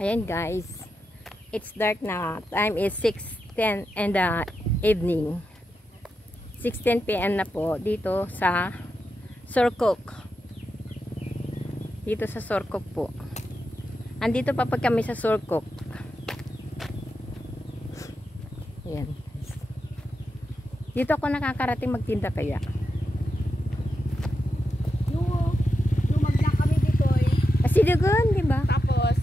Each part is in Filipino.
Ayan guys, it's dark na. Time is 6:10 in the evening. 6:10 PM na po dito sa Surcook. Dito sa Surcook po. Andito pa pag kami sa Surcook. Ayan. Dito ako nakakarating magtinda kaya. Lumag na kami dito eh. Kasi dugon, di ba? Tapos,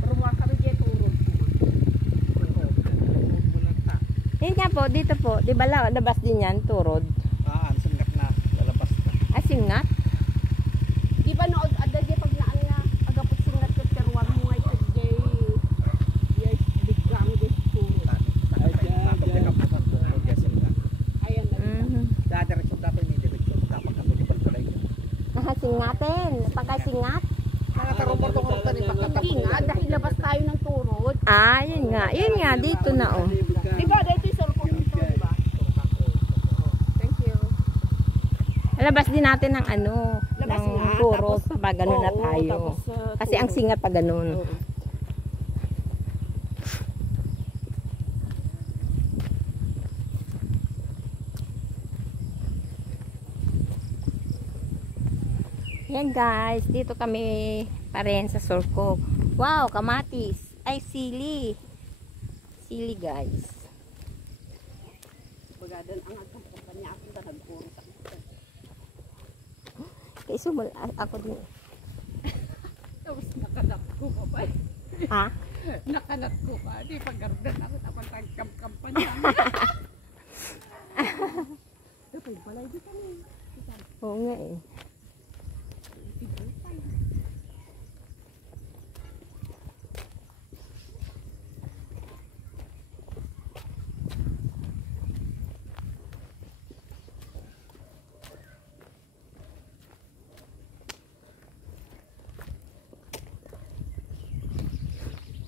rumwa kami dito urod. Yan nga po, dito po. Di ba labas din yan, turod? Singat na. Lalabas na. Singat? Di ba nood, ada di pag naan nga, agapot singat ko, teruan mo ngay kagay. Yes, bigang this turod. Ayan na. Dadireksyon dapat ni direksyon. Dapat kami di pagkulay. Singatin. Pagkasingat? Nakatarong-tarong ni Hindi nga, dahil labas tayo ng turod. Yun nga. Yun nga, dito na oh. Di ba, dito yung Surcook dito, di ba? Thank you. Labas din natin ng ano, Labas ng nga, turod. tapos- Pag ganun na Oo, tayo. tapos, Kasi ang singat pag ganun. Oo. Yan guys, dito kami pa rin sa Surcook. Wow, kamatis. Ay, sili. Sili guys. Bagadan ang atong kanya akong tanagpuro sa kita. Kaya sumul, ako din. Tapos nakanap ko pa ba? Ha? Nakanap ko pa. Di paggardan ako tapos tagkamp-kampanya. Ito, balay di kami. Oo nga eh.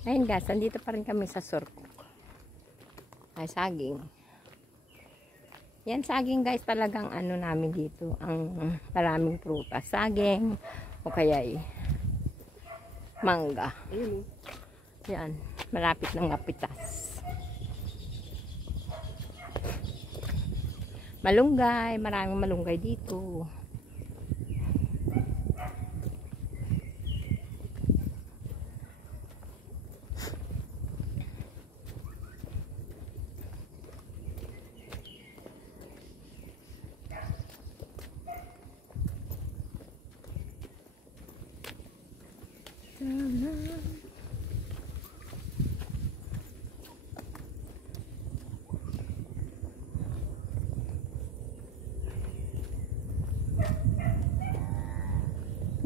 Ayun guys, andito pa rin kami sa Surcook. Ay, saging. Yan, saging guys, talagang ano namin dito. Ang maraming prutas. Saging, o kaya mangga. Ayun. Yan, malapit ng Apitas. Malunggay, maraming malunggay dito.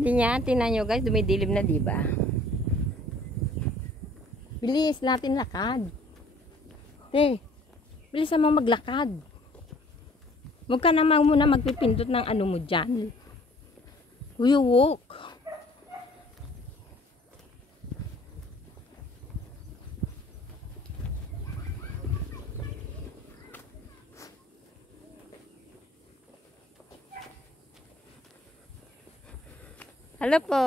Hindi niya, tinan nyo guys, dumidilim na diba? Bilis natin lakad. Bilis mo maglakad. Huwag ka naman muna magpipindot ng ano mo dyan. We walk. Hello po.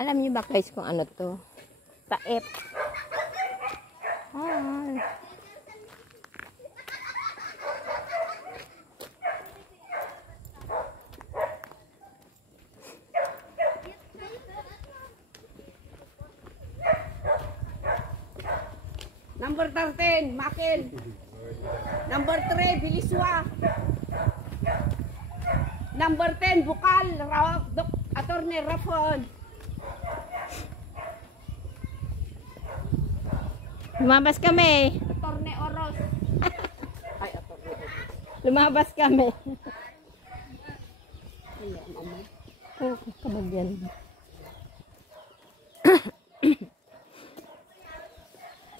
Alam niyo ba guys kung ano to? Taep. Number 13, Makil. Number 3, Biliswa. Number 10, Bukal. Attorney Rafon. Lumabas kami. Attorney Oros. Ay, Attorney Oros. Lumabas kami. Oh, kabagyan.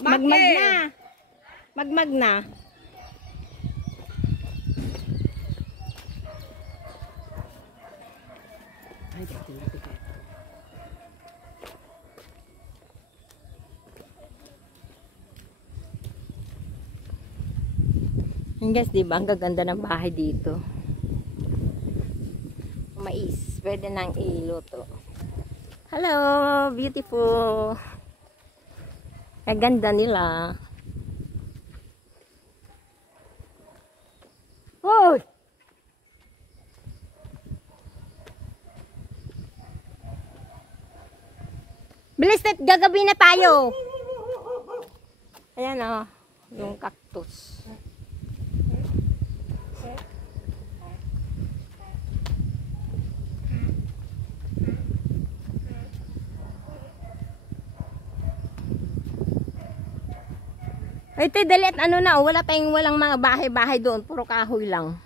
Magmag na. Magmag na. Ay, Yung guys, di ba? Ang gaganda ng bahay dito. Mais. Pwede nang iluto. Hello! Beautiful! Ang ganda nila. Hoy! Bilis na! Gagabi na tayo! Ayan o. Yung cactus. Ito, dali at ano na, wala tayong walang mga bahay-bahay doon, puro kahoy lang.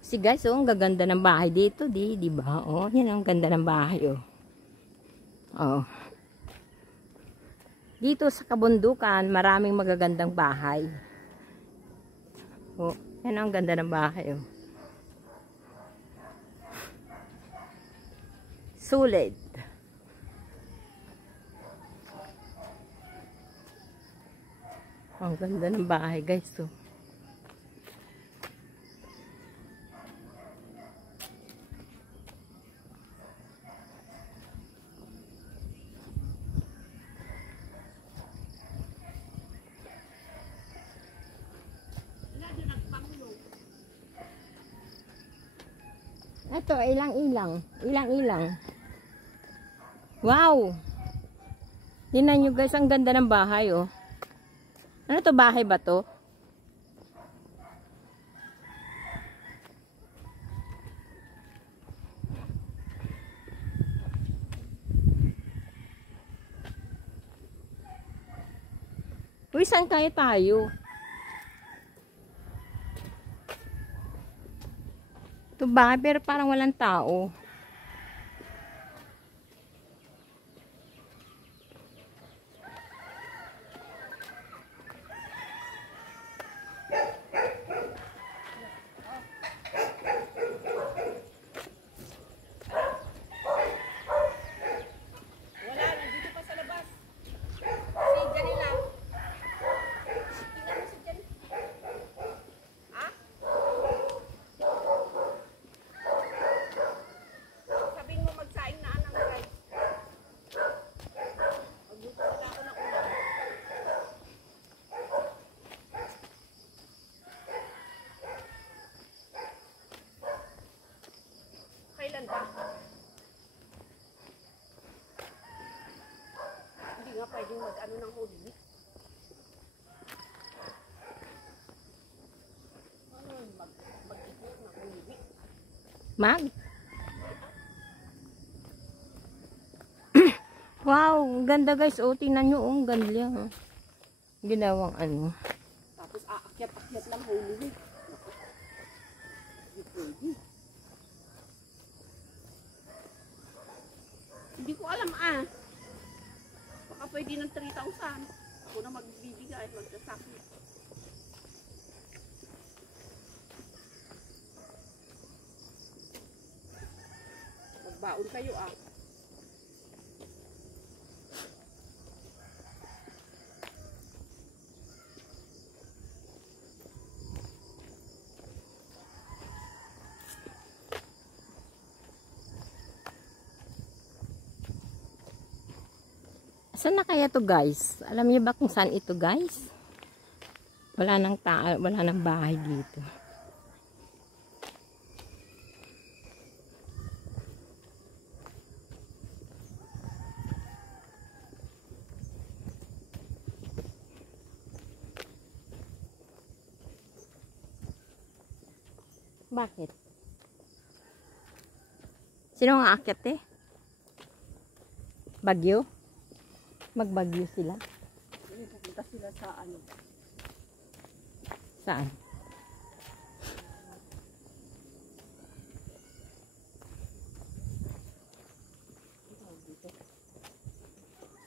Si guys, oh, ang gaganda ng bahay dito, di ba? Oh, yan ang ganda ng bahay, oh. Oh. Dito sa kabundukan, maraming magagandang bahay. Oh, yan ang ganda ng bahay, oh. Sulit. Ang ganda ng bahay, guys, oh. Ito, ilang-ilang. Ilang-ilang. Wow! Tingnan nyo guys, ang ganda ng bahay, oh. Ano to, bahay ba to? Uy, saan kaya tayo? Ito bahay, pero parang walang tao. Wala, nandito pa sa labas. Si Janila. Tingnan mo si Jan. Ha? Sabihin mo magsaing na anang guys. Magluto nila ako ng ulam. Kailan ba? Hindi nga pwedeng mag-ano ng huli. Ano, mag-ikot ng huli. Mag? Wow, ang ganda guys. Oh, tingnan nyo, oh, ang ganda yan. Ginawang ano. Tapos aakyat-akyat lang huli. Hindi pwede. Hindi ko alam Baka pwede ng 3,000. Ako na magbibigay, magsasakit. Magbaon kayo Saan na kaya to guys? Alam niyo ba kung saan ito guys? Wala nang tao, wala nang bahay dito. Bakit? Sino ang aakyat eh? Bagyo? Magbagyo sila? Pupunta sila sa ano. Saan?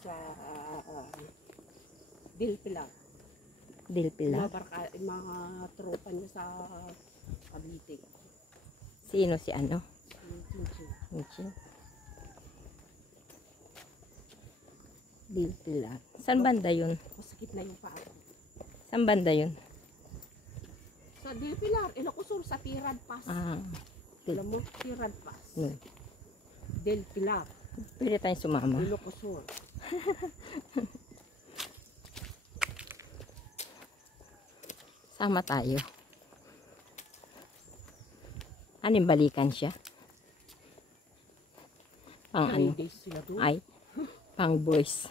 Sa Dilpilang. Dilpila? Mga tropa niya sa Cavite. Sino si ano? Chinchin. Dilpilar. Saan banda yun? Masakit na yung paa. Saan banda yun? Sa Del Pilar, Ilocosur, sa Tirad Pass. Ah, Alam mo, Tirad Pass. no. Del Pilar, Pwede tayong sumama. Ilocosur. Sama tayo. Anong balikan siya? Pang ano? Holidays sila doon. Ay, pang boys.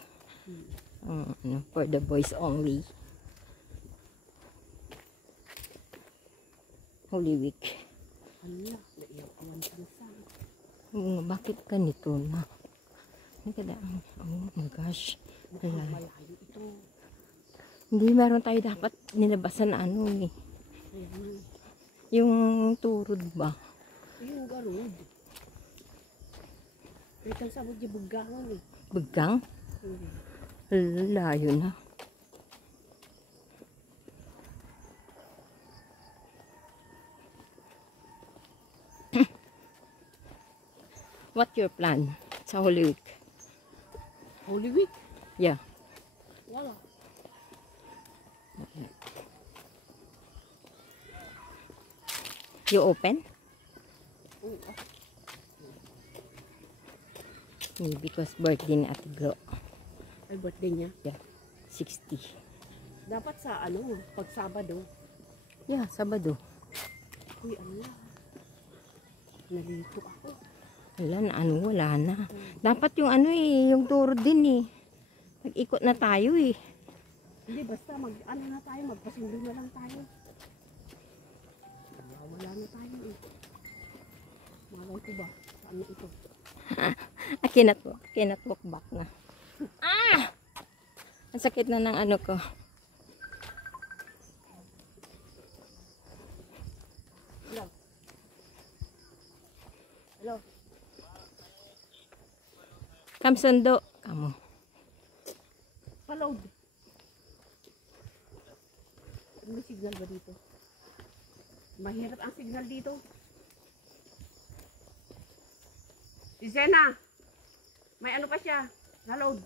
Ano, for the boys only. Holy Week. Ano, naiyak ko ang pinsan. Bakit ganito na? Oh my gosh. Mukhang Wala. malayo ito. Hindi, meron tayo dapat nilabasan na ano eh. Ayan. Yung turod ba? Yung garod. May kalsabog yung bugangan eh. Begang? Layo na. What your plan sa Holy Week? Holy Week? Yeah. Wala. You open? Oo. Because birthday ni Ate Glo. Ay, birthday niya. Yeah. 60. Dapat sa ano, pag Sabado. Yeah, Sabado. Uy, ano na. Nalito ako. Wala na, wala na. Dapat yung ano eh, yung turod din eh. Nag-ikot na tayo eh. Hindi, basta ano na tayo, magpasundo na lang tayo. Wala na tayo eh. Malay ko ba? Saan na ito? Cannot walk back na. Ah! Ang sakit na ng ano ko. Hello? Hello? Kamsundo. Kamo. Paload. May signal ba dito? Mahirap ang signal dito. Si Zena, may ano pa siya? Na-load.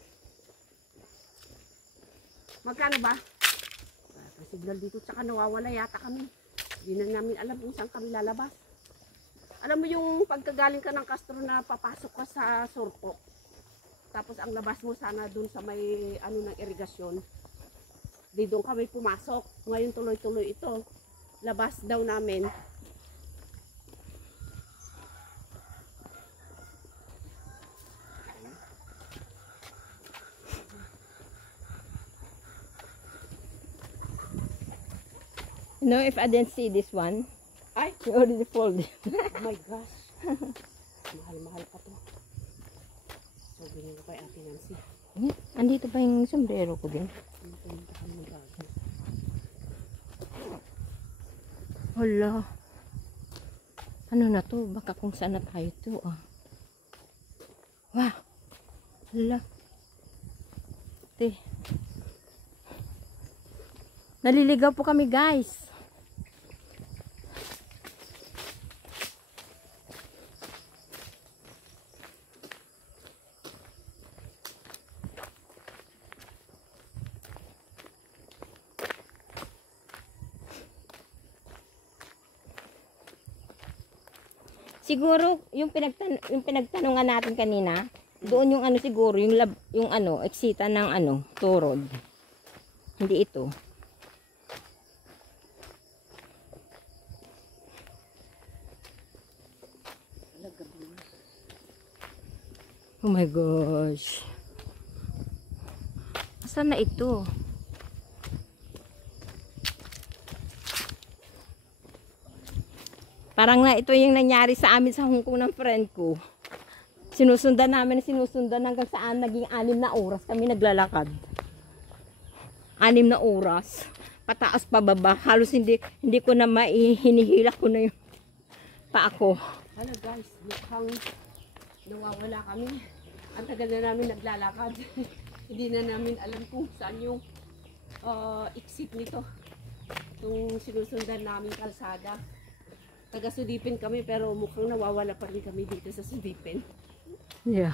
Magkano ba? Ang signal dito, tsaka nawawala yata kami. Hindi na namin alam kung saan kami lalabas. Alam mo yung pagkagaling ka ng Castro na papasok ka sa Surco. Tapos ang labas mo sana dun sa may ano ng irigasyon. Di doon kami pumasok. Ngayon tuloy-tuloy ito. Labas daw namin. You know, if I didn't see this one, Ay! you already folded. Oh my gosh. Mahal-mahal pa to. So, binili ko kay Ate Nancy. Andito pa yung sombrero ko din. Pumunta kami ng bago. Hala. Ano na to? Baka kung saan na tayo to ah. Wow. Hala. Te. Naliligaw po kami guys. Siguro yung pinagtanungan natin kanina, doon yung ano siguro, yung ano, eksita ng ano, turod. Hindi ito. Oh my gosh. Asan na ito? Parang na ito yung nangyari sa amin sa Hong Kong ng friend ko. Sinusundan hanggang saan naging 6 na oras kami naglalakad. 6 na oras. Pataas pababa. Halos hindi ko na hinihila ko na yung paa ko. Hello guys, mukhang nawawala kami. Ang tagal na namin naglalakad. Hindi na namin alam kung saan yung exit nito. Itong sinusundan namin kalsada. taga Sudipin kami pero mukhang nawawala pa rin kami dito sa Sudipin. Yeah.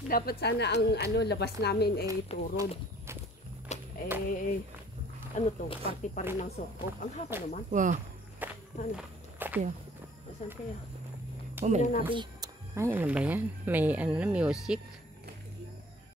Dapat sana ang ano labas namin ay turod. Ano to, parte pa rin ng Sokok. Ang haba naman. Wow. Ano? Yeah. Saan kaya? Oh my Tingnan natin. gosh. Ay, ano ba yan? May ano na, music.